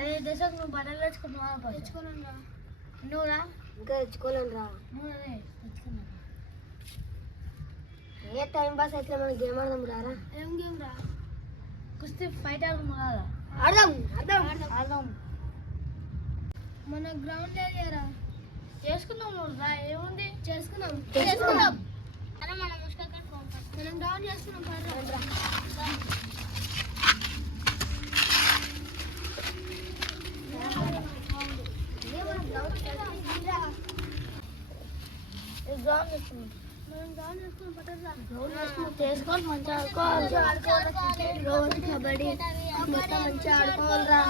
అదే దశకు నువ్వు బట్టలు తెచ్చుకున్నావా? తెచ్చుకోనురా. నువ్వురా? ఇంకా తెచ్చుకోలేనురా. నువ్వు అదే తెచ్చుకున్నా. ఏ టైం పాస్ అయితే మనం గేమ్ ఆడదాం రారా? ఏం గేమ్ రా? కుస్తీ ఫైట్ ఆడదాం కదా? ఆడదాం. మన గ్రౌండ్ ఏరియారా చేసుకుందాం. రా ఏముంది చేసుకుందాం. అరే మనం మనం గ్రౌండ్ చేసుకున్నాం. చేసుకొని మంచిగా ఆడుకోవాలి. రోజు కబడ్డీ మంచిగా ఆడుకోవాలిరా.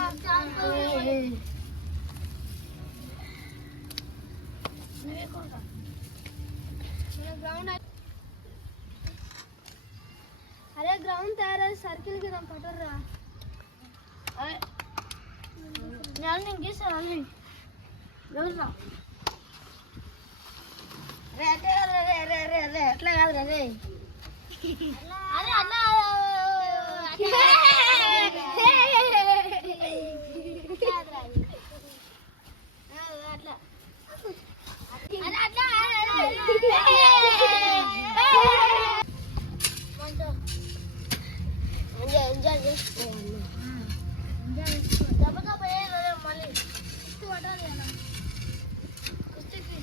అరే గ్రౌండ్ తయారై సర్కిల్ కి రా పట్టరా. నేను గీసాను రోజు ఎట్లా కాదు రే అరే అట్లా ఎంజాయ్ చేసుకోవాలి. మళ్ళీ కుస్తీ పట్టాలి కదా. కుస్తీకి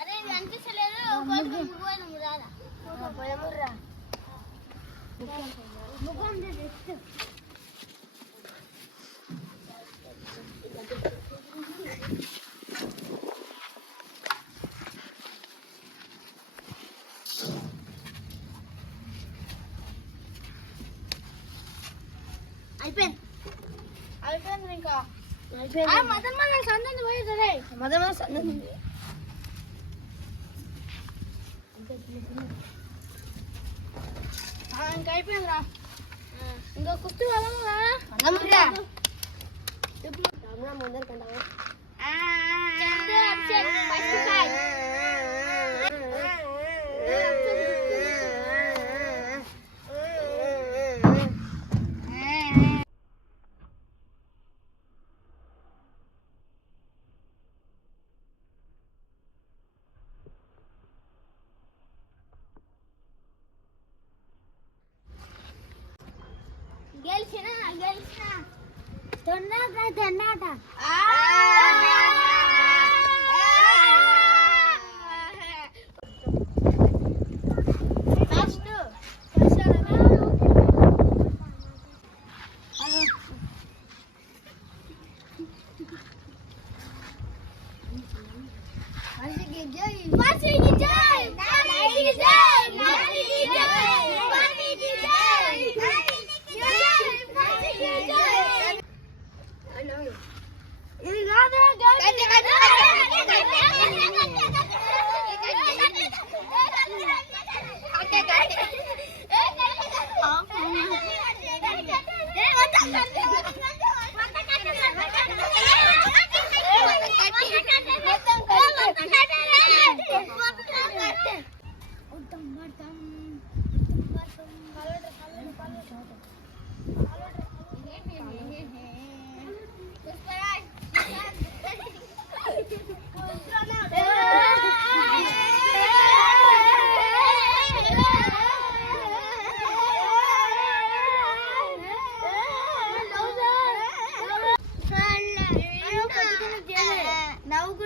అరే అనిపించలేదు. రాదా అయిపోయింది ఇంకా మదన్ మన సందని పోయేదే. మదన్ మన సందని ఇంకా అయిపోయిందిరా. ఇంకా కుస్తీ వదలరా. ముందరకంటావా? గెలిచిన తొన్నాట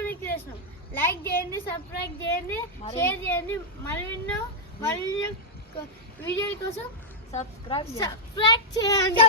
ఇది లైక్ చేయండి, సబ్స్క్రైబ్ చేయండి, షేర్ చేయండి. మరిన్ని వీడియోల కోసం సబ్స్క్రైబ్ చేయండి.